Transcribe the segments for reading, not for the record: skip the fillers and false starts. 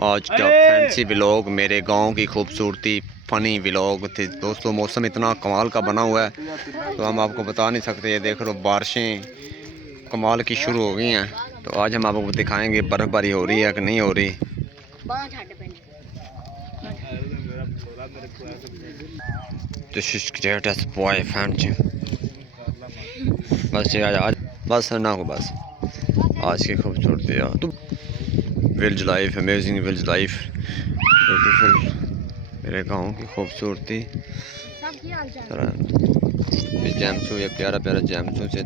आज का fancy vlog मेरे गांव की खूबसूरती फ़नी व्लॉग थे दोस्तों। मौसम इतना कमाल का बना हुआ है तो हम आपको बता नहीं सकते। ये देख लो बारिशें कमाल की शुरू हो गई हैं। तो आज हम आपको दिखाएंगे बर्फ़बारी हो रही है कि नहीं हो रही। This is greatest boyfriend। बस आज बस ना हो बस आज की खूबसूरती है तो village life, amazing village life, beautiful मेरे गांव की खूबसूरती। जैमसू ये प्यारा प्यारा जैमसू से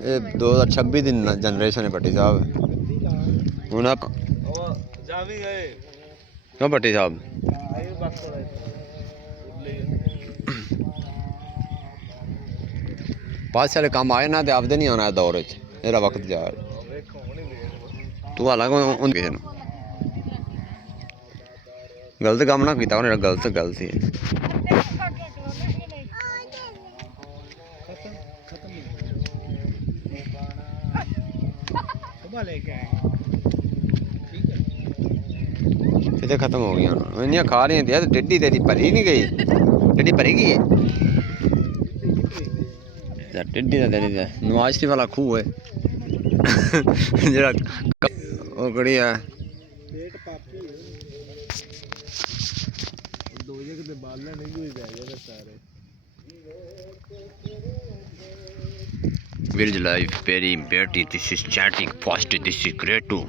ये 2026 दिन जनरेशन है भट्टी साहब क्यों भट्टी साहब पास सारे काम आए ना तो आपदे नहीं आना दौर मेरा वक्त जा तू हालांकि किसी ने गलत काम ना किया उन्हें गलत गलत ही फिर खत्म हो गया इन्नियां खा रही थी टिड्डी तेरी भरी नहीं गई टिड्डी भरी गई है टिड्डी का तेरी नवाजती वाला खूह है जरा वो कड़ी है Village life very dirty. This is chatting fast. This is great too.